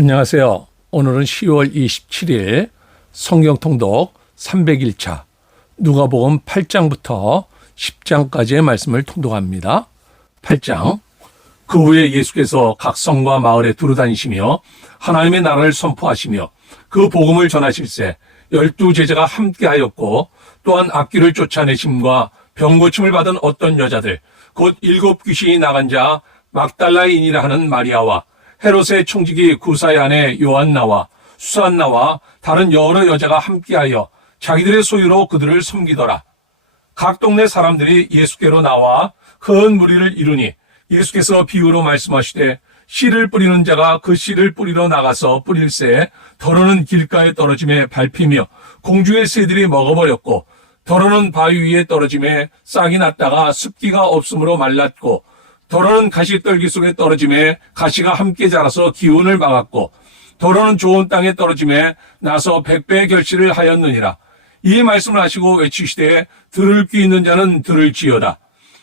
안녕하세요. 오늘은 10월 27일 성경통독 301차 누가복음 8장부터 10장까지의 말씀을 통독합니다. 8장. 그 후에 예수께서 각 성과 마을에 두루다니시며 하나님의 나라를 선포하시며 그 복음을 전하실세 12 제자가 함께하였고, 또한 악귀를 쫓아내심과 병고침을 받은 어떤 여자들 곧 7 귀신이 나간 자 막달라인이라 하는 마리아와 헤롯의 총직이 구사의 아내 요한나와 수산나와 다른 여러 여자가 함께하여 자기들의 소유로 그들을 섬기더라. 각 동네 사람들이 예수께로 나와 큰 무리를 이루니 예수께서 비유로 말씀하시되 씨를 뿌리는 자가 그 씨를 뿌리러 나가서 뿌릴새 더러는 길가에 떨어짐에 밟히며 공중의 새들이 먹어버렸고, 더러는 바위 위에 떨어짐에 싹이 났다가 습기가 없으므로 말랐고, 더러는 가시떨기 속에 떨어짐에 가시가 함께 자라서 기운을 막았고, 더러는 좋은 땅에 떨어짐에 나서 100배의 결실을 하였느니라. 이 말씀을 하시고 외치시되 들을 귀 있는 자는 들을지어다.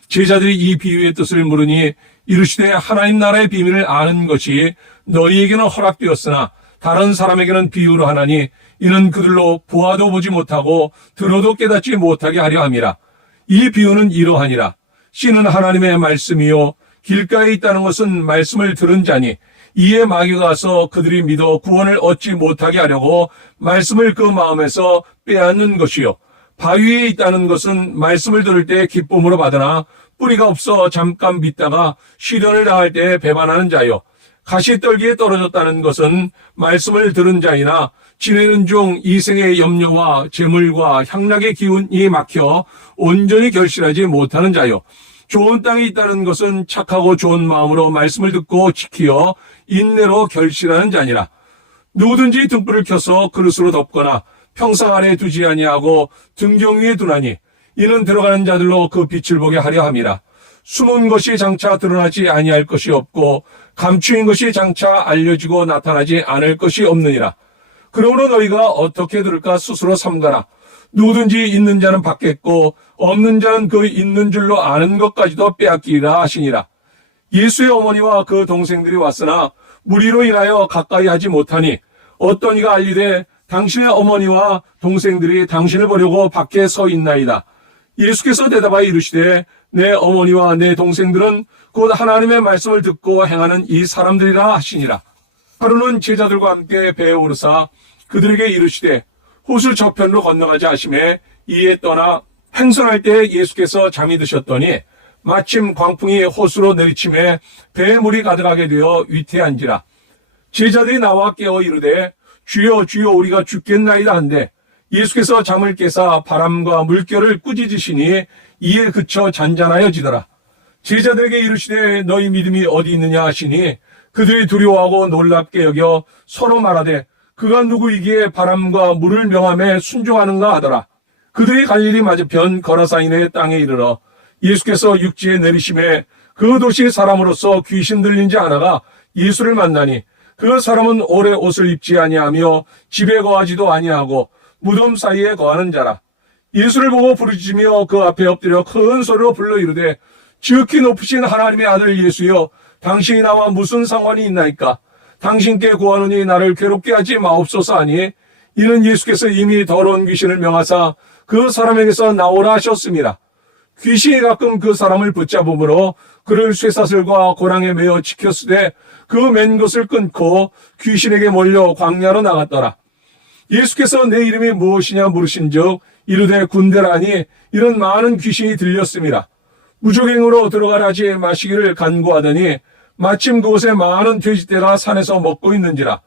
제자들이 이 비유의 뜻을 물으니 이르시되 하나님 나라의 비밀을 아는 것이 너희에게는 허락되었으나 다른 사람에게는 비유로 하나니 이는 그들로 보아도 보지 못하고 들어도 깨닫지 못하게 하려 함이라. 이 비유는 이러하니라. 씨는 하나님의 말씀이요 길가에 있다는 것은 말씀을 들은 자니 이에 마귀가 와서 그들이 믿어 구원을 얻지 못하게 하려고 말씀을 그 마음에서 빼앗는 것이요, 바위에 있다는 것은 말씀을 들을 때 기쁨으로 받으나 뿌리가 없어 잠깐 믿다가 시련을 당할 때 배반하는 자요, 가시떨기에 떨어졌다는 것은 말씀을 들은 자이나 지내는 중 이생의 염려와 재물과 향락의 기운이 막혀 온전히 결실하지 못하는 자요, 좋은 땅에 있다는 것은 착하고 좋은 마음으로 말씀을 듣고 지키어 인내로 결실하는 자니라. 누구든지 등불을 켜서 그릇으로 덮거나 평상 아래 두지 아니하고 등경 위에 두나니 이는 들어가는 자들로 그 빛을 보게 하려 함이라. 숨은 것이 장차 드러나지 아니할 것이 없고 감추인 것이 장차 알려지고 나타나지 않을 것이 없느니라. 그러므로 너희가 어떻게 들을까 스스로 삼가라. 누구든지 있는 자는 받겠고 없는 자는 그 있는 줄로 아는 것까지도 빼앗기리라 하시니라. 예수의 어머니와 그 동생들이 왔으나 무리로 인하여 가까이 하지 못하니 어떤 이가 알리되 당신의 어머니와 동생들이 당신을 보려고 밖에 서 있나이다. 예수께서 대답하여 이르시되 내 어머니와 내 동생들은 곧 하나님의 말씀을 듣고 행하는 이 사람들이라 하시니라. 하루는 제자들과 함께 배에 오르사 그들에게 이르시되 호수 저편으로 건너가자 하시매 이에 떠나 행선할 때 예수께서 잠이 드셨더니 마침 광풍이 호수로 내리침에 배에 물이 가득하게 되어 위태한지라. 제자들이 나와 깨어 이르되 주여 주여 우리가 죽겠나이다 한데 예수께서 잠을 깨사 바람과 물결을 꾸짖으시니 이에 그쳐 잔잔하여지더라. 제자들에게 이르시되 너희 믿음이 어디 있느냐 하시니 그들이 두려워하고 놀랍게 여겨 서로 말하되 그가 누구이기에 바람과 물을 명함에 순종하는가 하더라. 그들이 갈릴리 맞은편 거라사인의 땅에 이르러 예수께서 육지에 내리심에 그 도시 사람으로서 귀신 들린 자 하나가 예수를 만나니 그 사람은 오래 옷을 입지 아니하며 집에 거하지도 아니하고 무덤 사이에 거하는 자라. 예수를 보고 부르짖으며 그 앞에 엎드려 큰 소리로 불러 이르되 지극히 높으신 하나님의 아들 예수여, 당신이 나와 무슨 상관이 있나이까? 당신께 구하노니 나를 괴롭게 하지 마옵소서 하니 이는 예수께서 이미 더러운 귀신을 명하사 그 사람에게서 나오라 하셨습니다. 귀신이 가끔 그 사람을 붙잡음으로 그를 쇠사슬과 고랑에 매어 지켰으되 그 맨 것을 끊고 귀신에게 몰려 광야로 나갔더라. 예수께서 내 이름이 무엇이냐 물으신즉 이르되 군대라니 이런 많은 귀신이 들렸습니다. 무적행으로 들어가라지 마시기를 간구하더니 마침 그곳에 많은 돼지떼가 산에서 먹고 있는지라.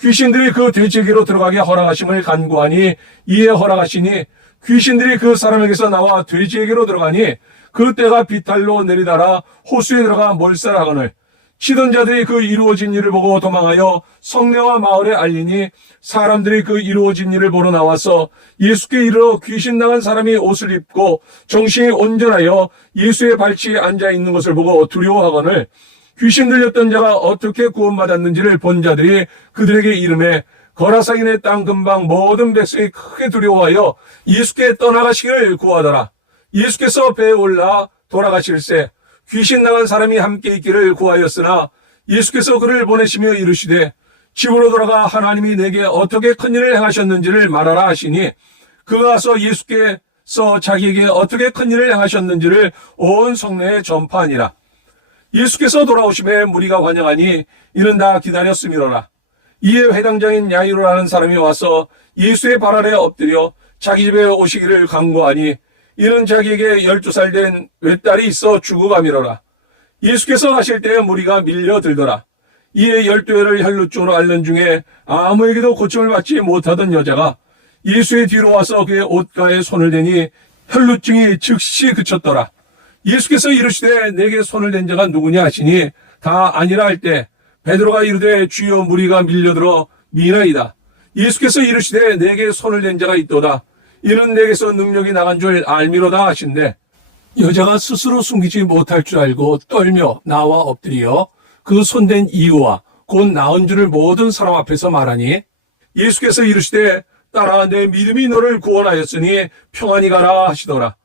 귀신들이 그 돼지에게로 들어가게 허락하심을 간구하니 이에 허락하시니 귀신들이 그 사람에게서 나와 돼지에게로 들어가니 그 떼가 비탈로 내리달아 호수에 들어가 몰살하거늘 치던 자들이 그 이루어진 일을 보고 도망하여 성내와 마을에 알리니 사람들이 그 이루어진 일을 보러 나와서 예수께 이르러 귀신 나간 사람이 옷을 입고 정신이 온전하여 예수의 발치에 앉아 있는 것을 보고 두려워하거늘 귀신 들렸던 자가 어떻게 구원받았는지를 본 자들이 그들에게 이르매 거라사인의 땅 근방 모든 백성이 크게 두려워하여 예수께 떠나가시기를 구하더라. 예수께서 배에 올라 돌아가실새 귀신 나간 사람이 함께 있기를 구하였으나 예수께서 그를 보내시며 이르시되 집으로 돌아가 하나님이 내게 어떻게 큰 일을 행하셨는지를 말하라 하시니 그가 가서 예수께서 자기에게 어떻게 큰 일을 행하셨는지를 온 성내에 전파하니라. 예수께서 돌아오심에 무리가 환영하니 이는 다 기다렸음이로라. 이에 회당장인 야이로라는 사람이 와서 예수의 발 아래 엎드려 자기 집에 오시기를 간구하니 이는 자기에게 12살 된 외딸이 있어 죽어가미로라. 예수께서 가실 때에 무리가 밀려들더라. 이에 12회를 혈루증으로 앓는 중에 아무에게도 고침을 받지 못하던 여자가 예수의 뒤로 와서 그의 옷가에 손을 대니 혈루증이 즉시 그쳤더라. 예수께서 이르시되 내게 손을 댄 자가 누구냐 하시니 다 아니라 할 때 베드로가 이르되 주여 무리가 밀려들어 미나이다. 예수께서 이르시되 내게 손을 댄 자가 있도다. 이는 내게서 능력이 나간 줄 알미로다 하신대 여자가 스스로 숨기지 못할 줄 알고 떨며 나와 엎드려 그 손댄 이유와 곧 나은 줄을 모든 사람 앞에서 말하니 예수께서 이르시되 딸아 내 믿음이 너를 구원하였으니 평안히 가라 하시더라.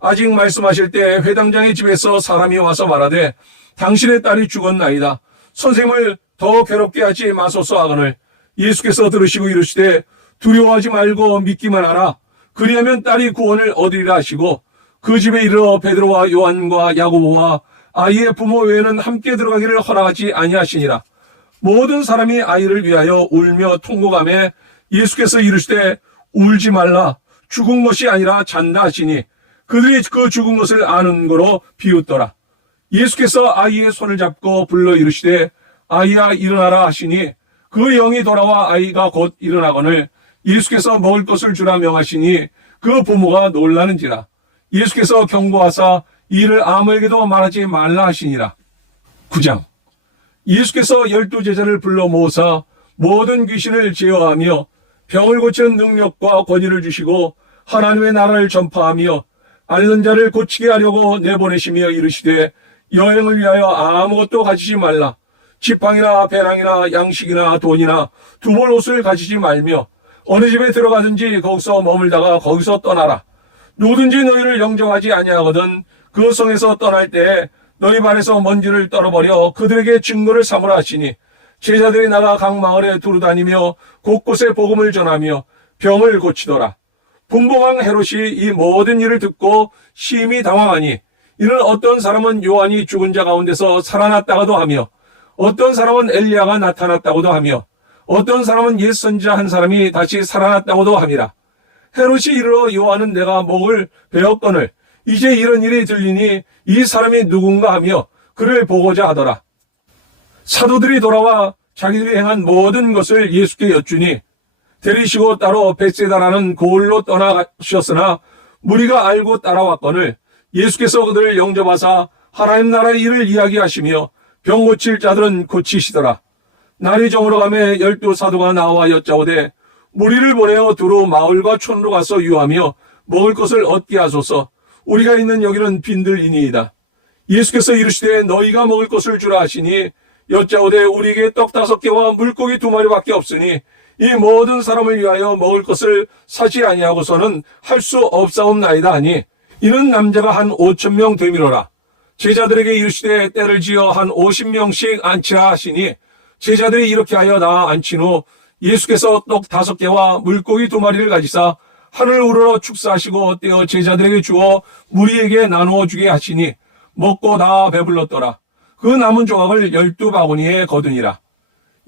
아직 말씀하실 때 회당장의 집에서 사람이 와서 말하되 당신의 딸이 죽었나이다. 선생님을 더 괴롭게 하지 마소서 하거늘 예수께서 들으시고 이르시되 두려워하지 말고 믿기만 하라. 그리하면 딸이 구원을 얻으리라 하시고 그 집에 이르러 베드로와 요한과 야고보와 아이의 부모 외에는 함께 들어가기를 허락하지 아니하시니라. 모든 사람이 아이를 위하여 울며 통곡하며 예수께서 이르시되 울지 말라. 죽은 것이 아니라 잔다 하시니 그들이 그 죽은 것을 아는 거로 비웃더라. 예수께서 아이의 손을 잡고 불러 이르시되 아이야 일어나라 하시니 그 영이 돌아와 아이가 곧 일어나거늘 예수께서 먹을 것을 주라 명하시니 그 부모가 놀라는지라. 예수께서 경고하사 이를 아무에게도 말하지 말라 하시니라. 9장 예수께서 12제자를 불러 모으사 모든 귀신을 제어하며 병을 고치는 능력과 권위를 주시고 하나님의 나라를 전파하며 앓는 자를 고치게 하려고 내보내시며 이르시되 여행을 위하여 아무것도 가지지 말라. 지팡이나 배낭이나 양식이나 돈이나 두벌 옷을 가지지 말며 어느 집에 들어가든지 거기서 머물다가 거기서 떠나라. 누구든지 너희를 영접하지 아니하거든 그 성에서 떠날 때에 너희 발에서 먼지를 떨어버려 그들에게 증거를 삼으라 하시니 제자들이 나가 각 마을에 두루다니며 곳곳에 복음을 전하며 병을 고치더라. 분봉왕 헤롯이 이 모든 일을 듣고 심히 당황하니 이는 어떤 사람은 요한이 죽은 자 가운데서 살아났다고도 하며 어떤 사람은 엘리야가 나타났다고도 하며 어떤 사람은 옛 선지자 한 사람이 다시 살아났다고도 함이라. 헤롯이 이르러 요한은 내가 목을 베었거늘 이제 이런 일이 들리니 이 사람이 누군가 하며 그를 보고자 하더라. 사도들이 돌아와 자기들이 행한 모든 것을 예수께 여쭈니 데리시고 따로 벳세다라는 고을로 떠나가셨으나 무리가 알고 따라왔거늘 예수께서 그들을 영접하사 하나님 나라의 일을 이야기하시며 병 고칠 자들은 고치시더라. 날이 저물어가며 12 사도가 나와 여짜오되 무리를 보내어 두루 마을과 촌으로 가서 유하며 먹을 것을 얻게 하소서. 우리가 있는 여기는 빈들이니이다. 예수께서 이르시되 너희가 먹을 것을 주라 하시니 여짜오되 우리에게 떡 5개와 물고기 2마리밖에 없으니 이 모든 사람을 위하여 먹을 것을 사지 아니하고서는 할 수 없사옵나이다 하니 이는 남자가 한 5,000명 되미로라. 제자들에게 이르시되 때를 지어 한 50명씩 앉히라 하시니 제자들이 이렇게 하여 다 앉힌 후 예수께서 떡 5개와 물고기 2마리를 가지사 하늘 우러러 축사하시고 떼어 제자들에게 주어 무리에게 나누어 주게 하시니 먹고 다 배불렀더라. 그 남은 조각을 12바구니에 거두니라.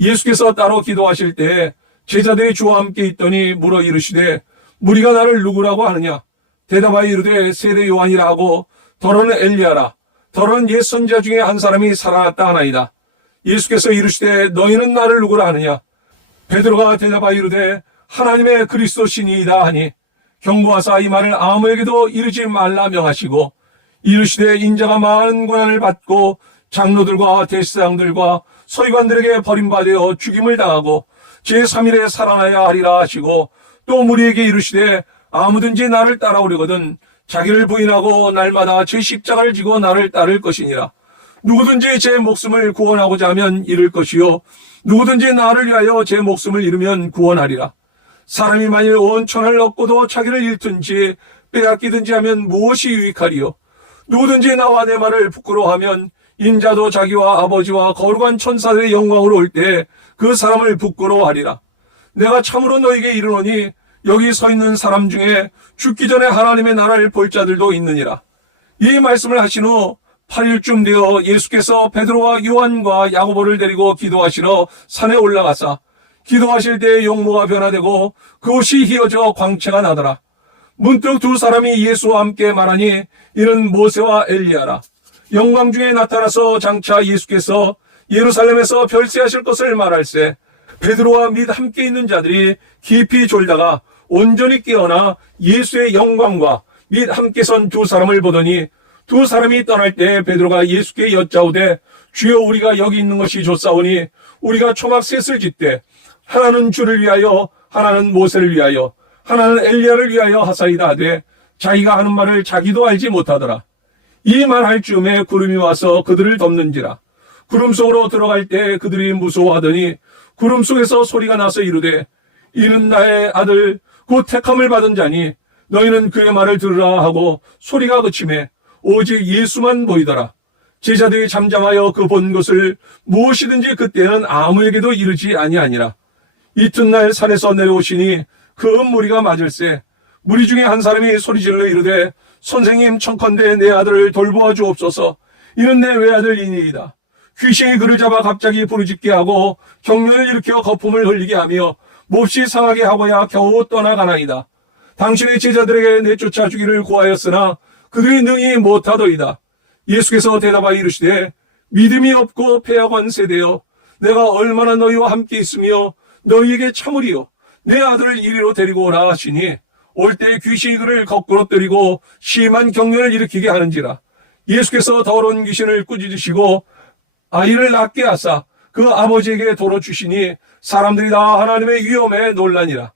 예수께서 따로 기도하실 때에 제자들이 주와 함께 있더니 물어 이르시되 무리가 나를 누구라고 하느냐? 대답하여 이르되 세례 요한이라 하고 더러는 엘리야라. 더러는 옛 선지자 중에 한 사람이 살아났다 하나이다. 예수께서 이르시되 너희는 나를 누구라 하느냐? 베드로가 대답하여 이르되 하나님의 그리스도시니이다 하니 경고하사 이 말을 아무에게도 이르지 말라 명하시고 이르시되 인자가 많은 고난을 받고 장로들과 대제사장들과 서기관들에게 버림받아 죽임을 당하고 제3일에 살아나야 하리라 하시고 또 무리에게 이르시되 아무든지 나를 따라오려거든 자기를 부인하고 날마다 제 십자가를 지고 나를 따를 것이니라. 누구든지 제 목숨을 구원하고자 하면 잃을 것이요 누구든지 나를 위하여 제 목숨을 잃으면 구원하리라. 사람이 만일 온 천하를 얻고도 자기를 잃든지 빼앗기든지 하면 무엇이 유익하리요? 누구든지 나와 내 말을 부끄러워하면 인자도 자기와 아버지와 거룩한 천사들의 영광으로 올 때 그 사람을 부끄러워하리라. 내가 참으로 너에게 이르노니 여기 서 있는 사람 중에 죽기 전에 하나님의 나라를 볼 자들도 있느니라. 이 말씀을 하신 후 8일쯤 되어 예수께서 베드로와 요한과 야고보를 데리고 기도하시러 산에 올라가사 기도하실 때 용모가 변화되고 그곳이 휘어져 광채가 나더라. 문득 두 사람이 예수와 함께 말하니 이는 모세와 엘리야라. 영광 중에 나타나서 장차 예수께서 예루살렘에서 별세하실 것을 말할세 베드로와 및 함께 있는 자들이 깊이 졸다가 온전히 깨어나 예수의 영광과 및 함께 선 두 사람을 보더니 두 사람이 떠날 때 베드로가 예수께 여짜오되 주여 우리가 여기 있는 것이 좋사오니 우리가 초막 셋을 짓되 하나는 주를 위하여 하나는 모세를 위하여 하나는 엘리야를 위하여 하사이다 하되 자기가 하는 말을 자기도 알지 못하더라. 이 말할 즈음에 구름이 와서 그들을 덮는지라. 구름 속으로 들어갈 때 그들이 무서워하더니 구름 속에서 소리가 나서 이르되 이는 나의 아들 곧 택함을 받은 자니 너희는 그의 말을 들으라 하고 소리가 그치매 오직 예수만 보이더라. 제자들이 잠잠하여 그 본 것을 무엇이든지 그때는 아무에게도 이르지 아니하니라. 이튿날 산에서 내려오시니 그 무리가 맞을세 무리 중에 한 사람이 소리질러 이르되 선생님 청컨대 내 아들을 돌보아 주옵소서. 이는 내 외아들이니이다. 귀신이 그를 잡아 갑자기 부르짖게 하고 경련을 일으켜 거품을 흘리게 하며 몹시 상하게 하고야 겨우 떠나가나이다. 당신의 제자들에게 내쫓아 주기를 구하였으나 그들이 능히 못하더이다. 예수께서 대답하여 이르시되 믿음이 없고 패약한 세대여 내가 얼마나 너희와 함께 있으며 너희에게 참으리요 내 아들을 이리로 데리고 오라 하시니 올 때 귀신이 그를 거꾸로 때리고 심한 경련을 일으키게 하는지라. 예수께서 더러운 귀신을 꾸짖으시고 아이를 낳게 하사 그 아버지에게 도로 주시니 사람들이 다 하나님의 위엄에 놀라니라.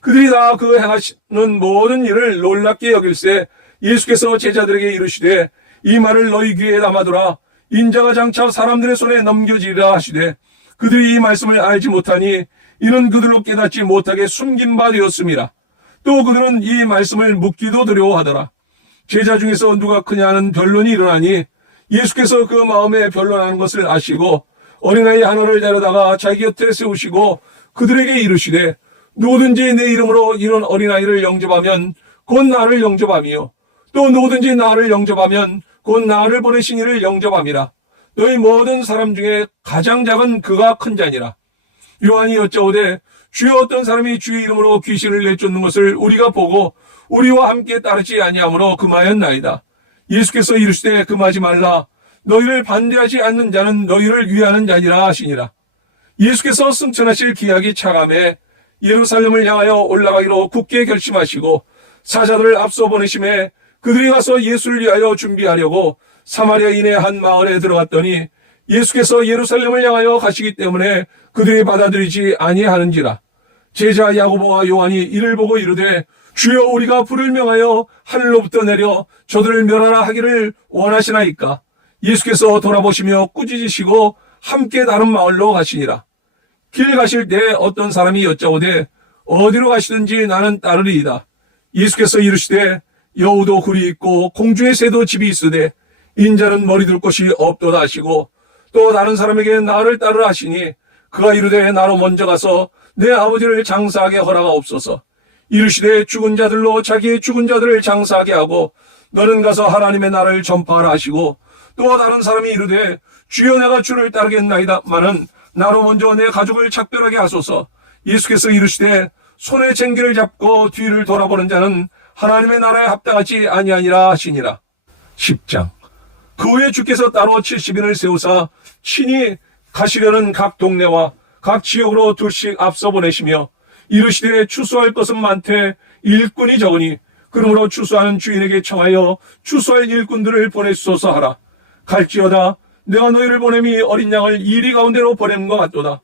그들이 다 그 행하시는 모든 일을 놀랍게 여길세 예수께서 제자들에게 이르시되 이 말을 너희 귀에 담아두라. 인자가 장차 사람들의 손에 넘겨지리라 하시되 그들이 이 말씀을 알지 못하니 이는 그들로 깨닫지 못하게 숨긴 바 되었음이라. 또 그들은 이 말씀을 묻기도 두려워하더라. 제자 중에서 누가 크냐 하는 변론이 일어나니 예수께서 그 마음에 변론하는 것을 아시고 어린아이 하나를 데려다가 자기 곁에 세우시고 그들에게 이르시되 누구든지 내 이름으로 이런 어린아이를 영접하면 곧 나를 영접하며 또 누구든지 나를 영접하면 곧 나를 보내신 이를 영접함이라. 너희 모든 사람 중에 가장 작은 그가 큰 자니라. 요한이 여짜오되 주여 어떤 사람이 주의 이름으로 귀신을 내쫓는 것을 우리가 보고 우리와 함께 따르지 아니하므로 금하였나이다. 예수께서 이르시되 금하지 말라. 너희를 반대하지 않는 자는 너희를 위하는 자니라 하시니라. 예수께서 승천하실 기약이 차감해 예루살렘을 향하여 올라가기로 굳게 결심하시고 사자들을 앞서 보내심에 그들이 가서 예수를 위하여 준비하려고 사마리아인의 한 마을에 들어갔더니 예수께서 예루살렘을 향하여 가시기 때문에 그들이 받아들이지 아니하는지라. 제자 야고보와 요한이 이를 보고 이르되 주여 우리가 불을 명하여 하늘로부터 내려 저들을 멸하라 하기를 원하시나이까. 예수께서 돌아보시며 꾸짖으시고 함께 다른 마을로 가시니라. 길 가실 때 어떤 사람이 여짜오되 어디로 가시든지 나는 따르리이다. 예수께서 이르시되 여우도 굴이 있고 공중의 새도 집이 있으되 인자는 머리 둘 곳이 없도다 하시고 또 다른 사람에게 나를 따르라 하시니 그가 이르되 나로 먼저 가서 내 아버지를 장사하게 허락하옵소서. 이르시되 죽은 자들로 자기의 죽은 자들을 장사하게 하고 너는 가서 하나님의 나라를 전파하라 하시고 또 다른 사람이 이르되 주여 내가 주를 따르겠나이다마는 나로 먼저 내 가족을 작별하게 하소서. 예수께서 이르시되 손에 쟁기를 잡고 뒤를 돌아보는 자는 하나님의 나라에 합당하지 아니하니라 하시니라. 10장. 그 후에 주께서 따로 70인을 세우사 친히 가시려는 각 동네와 각 지역으로 둘씩 앞서 보내시며 이르시되 추수할 것은 많되 일꾼이 적으니 그러므로 추수하는 주인에게 청하여 추수할 일꾼들을 보내소서 하라. 갈지어다 내가 너희를 보냄이 어린 양을 이리 가운데로 보냄과 같도다.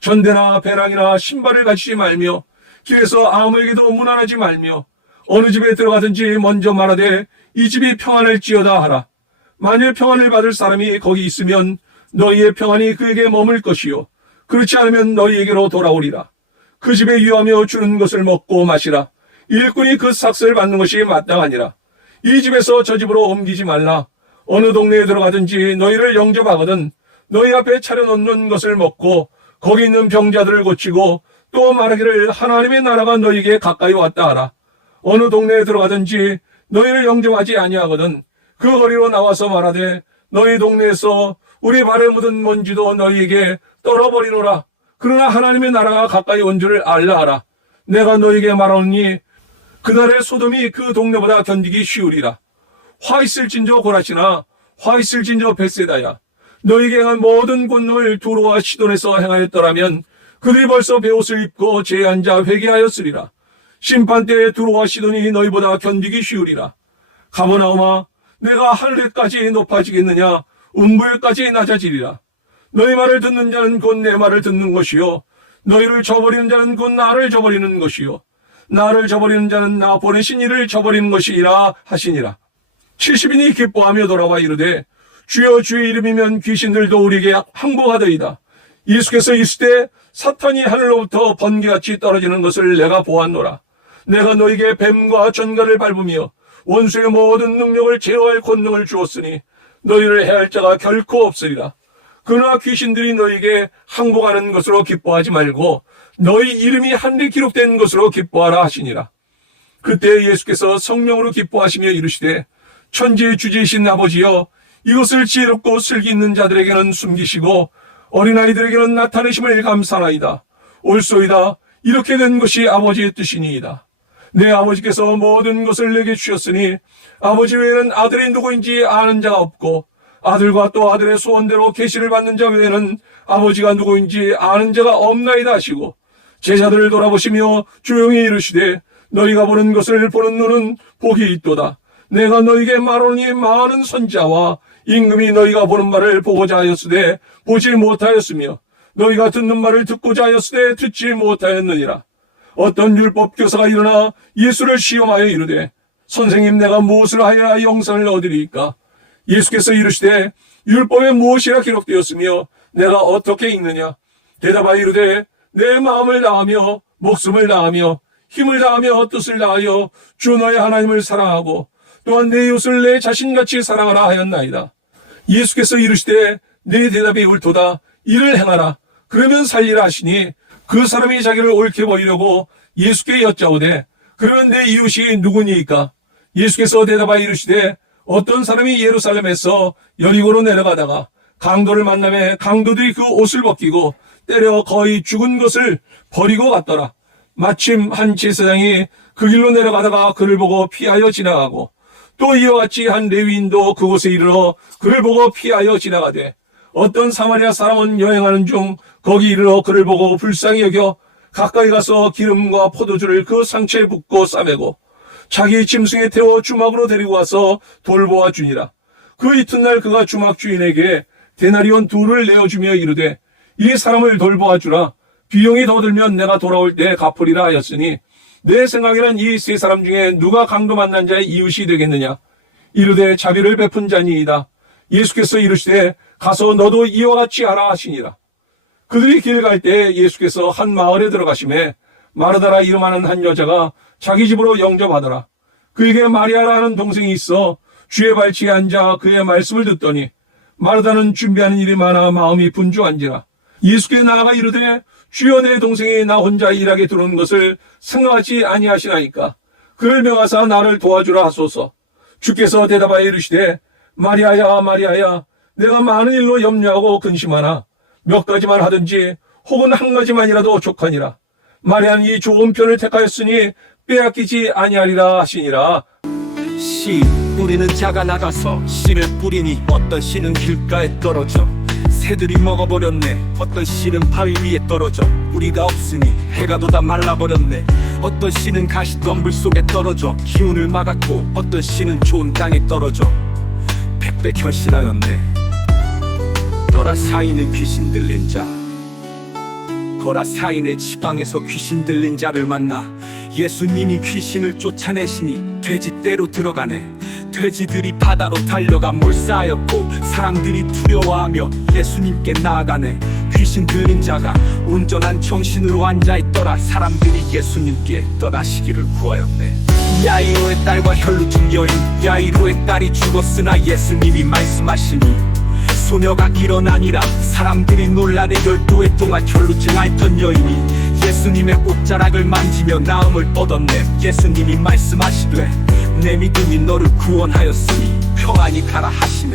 전대나 배낭이나 신발을 가지지 말며 길에서 아무에게도 문안하지 말며 어느 집에 들어가든지 먼저 말하되 이 집이 평안할지어다 하라. 만일 평안을 받을 사람이 거기 있으면 너희의 평안이 그에게 머물 것이요 그렇지 않으면 너희에게로 돌아오리라. 그 집에 유하며 주는 것을 먹고 마시라. 일꾼이 그 삭슬을 받는 것이 마땅하니라. 이 집에서 저 집으로 옮기지 말라. 어느 동네에 들어가든지 너희를 영접하거든 너희 앞에 차려놓는 것을 먹고 거기 있는 병자들을 고치고 또 말하기를 하나님의 나라가 너희에게 가까이 왔다 하라. 어느 동네에 들어가든지 너희를 영접하지 아니하거든 그 거리로 나와서 말하되 너희 동네에서 우리 발에 묻은 먼지도 너희에게 떨어버리노라. 그러나 하나님의 나라가 가까이 온 줄을 알라 하라. 내가 너희에게 말하노니 그날의 소돔이 그 동네보다 견디기 쉬우리라. 화 있을진저 고라시나 화 있을진저 벳세다야. 너희에게 행한 모든 권능을 두로와 시돈에서 행하였더라면 그들이 벌써 베옷을 입고 제에 앉아 회개하였으리라. 심판 때에 두로와 시돈이 너희보다 견디기 쉬우리라. 가버나움아 내가 하늘에까지 높아지겠느냐 음부에까지 낮아지리라. 너희 말을 듣는 자는 곧 내 말을 듣는 것이요 너희를 저버리는 자는 곧 나를 저버리는 것이요 나를 저버리는 자는 나 보내신 이를 저버리는 것이라 하시니라. 70인이 기뻐하며 돌아와 이르되 주여 주의 이름이면 귀신들도 우리에게 항복하더이다. 예수께서 있을 때 사탄이 하늘로부터 번개같이 떨어지는 것을 내가 보았노라. 내가 너에게 뱀과 전갈을 밟으며 원수의 모든 능력을 제어할 권능을 주었으니 너희를 해할 자가 결코 없으리라. 그러나 귀신들이 너희에게 항복하는 것으로 기뻐하지 말고 너희 이름이 하늘에 기록된 것으로 기뻐하라 하시니라. 그때 예수께서 성령으로 기뻐하시며 이르시되 천지의 주제이신 아버지여 이것을 지혜롭고 슬기 있는 자들에게는 숨기시고 어린아이들에게는 나타내심을 감사하나이다. 옳소이다. 이렇게 된 것이 아버지의 뜻이니이다. 내 아버지께서 모든 것을 내게 주셨으니 아버지 외에는 아들이 누구인지 아는 자가 없고 아들과 또 아들의 소원대로 계시를 받는 자 외에는 아버지가 누구인지 아는 자가 없나이다 하시고 제자들을 돌아보시며 조용히 이르시되 너희가 보는 것을 보는 눈은 복이 있도다. 내가 너희에게 말하노니 많은 선지자와 임금이 너희가 보는 말을 보고자 하였으되 보지 못하였으며 너희가 듣는 말을 듣고자 하였으되 듣지 못하였느니라. 어떤 율법 교사가 일어나 예수를 시험하여 이르되 선생님 내가 무엇을 하여야 영생을 얻으리이까? 예수께서 이르시되 율법에 무엇이라 기록되었으며 내가 어떻게 읽느냐? 대답하여 이르되 내 마음을 다하며 목숨을 다하며 힘을 다하며 뜻을 다하여 주 너의 하나님을 사랑하고 또한 내 이웃을 내 자신같이 사랑하라 하였나이다. 예수께서 이르시되 내 대답이 옳도다. 이를 행하라. 그러면 살리라 하시니 그 사람이 자기를 옳게 보이려고 예수께 여짜오되 그러면 내 이웃이 누구니이까? 예수께서 대답하여 이르시되 어떤 사람이 예루살렘에서 여리고로 내려가다가 강도를 만나매 강도들이 그 옷을 벗기고 때려 거의 죽은 것을 버리고 갔더라. 마침 한 제사장이 그 길로 내려가다가 그를 보고 피하여 지나가고 또 이와 같이 한 레위인도 그곳에 이르러 그를 보고 피하여 지나가되 어떤 사마리아 사람은 여행하는 중 거기 이르러 그를 보고 불쌍히 여겨 가까이 가서 기름과 포도주를 그 상처에 붓고 싸매고 자기 짐승에 태워 주막으로 데리고 와서 돌보아 주니라. 그 이튿날 그가 주막 주인에게 데나리온 2를 내어주며 이르되 이 사람을 돌보아 주라. 비용이 더 들면 내가 돌아올 때 갚으리라 하였으니 내 생각에는 이 세 사람 중에 누가 강도 만난 자의 이웃이 되겠느냐? 이르되 자비를 베푼 자니이다. 예수께서 이르시되 가서 너도 이와 같이 하라 하시니라. 그들이 길 갈 때 예수께서 한 마을에 들어가심에 마르다라 이름하는 한 여자가 자기 집으로 영접하더라. 그에게 마리아라 하는 동생이 있어 주의 발치에 앉아 그의 말씀을 듣더니 마르다는 준비하는 일이 많아 마음이 분주한지라. 예수께 나아가 이르되 주여 내 동생이 나 혼자 일하게 들어온 것을 생각하지 아니하시나이까? 그를 명하사 나를 도와주라 하소서. 주께서 대답하여 이르시되 마리아야 마리아야 내가 많은 일로 염려하고 근심하나 몇 가지만 하든지 혹은 한 가지만이라도 족하니라. 마리아는 이 좋은 편을 택하였으니 빼앗기지 아니하리라 하시니라. 씨 뿌리는 자가 나가서 씨를 뿌리니 어떤 씨는 길가에 떨어져 새들이 먹어버렸네. 어떤 씨는 바위 위에 떨어져 뿌리가 없으니 해가 돋아 말라버렸네. 어떤 씨는 가시덤불 속에 떨어져 기운을 막았고 어떤 씨는 좋은 땅에 떨어져 백배 결실하였네. 너라 사인의 귀신 들린 자 거라 사인의 지방에서 귀신 들린 자를 만나 예수님이 귀신을 쫓아내시니 돼지떼로 들어가네. 돼지들이 바다로 달려가 몰싸였고 사람들이 두려워하며 예수님께 나아가네. 귀신 들린 자가 온전한 정신으로 앉아있더라. 사람들이 예수님께 떠나시기를 구하였네. 야이로의 딸과 혈루증 여인 야이로의 딸이 죽었으나 예수님이 말씀하시니 소녀가 일어나니라. 사람들이 논란에 12해 동안 혈루증 앓던 여인이 예수님의 옷자락을 만지며 나음을 얻었네. 예수님이 말씀하시되 내 믿음이 너를 구원하였으니 평안히 가라 하시네.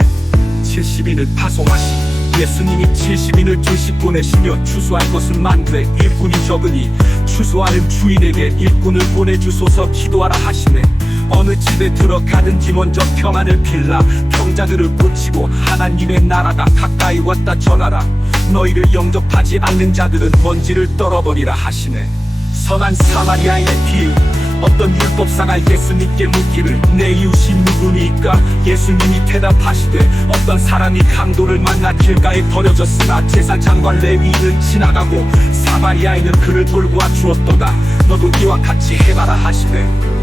70인을 파송하시. 예수님이 70인을 둘씩 보내시며 추수할 것은 많되 일꾼이 적으니 추수하는 주인에게 일꾼을 보내주소서 기도하라 하시네. 어느 집에 들어가든지 먼저 평안을 빌라. 병자들을 고치고 하나님의 나라가 가까이 왔다 전하라. 너희를 영접하지 않는 자들은 먼지를 떨어버리라 하시네. 선한 사마리아인의 비유. 어떤 율법사가 예수님께 묻기를 내 이웃이 누구니까? 예수님이 대답하시되 어떤 사람이 강도를 만나 길가에 버려졌으나 제사장과 레위인은 지나가고 사마리아인은 그를 돌보아 주었도다. 너도 이와 같이 해봐라 하시네.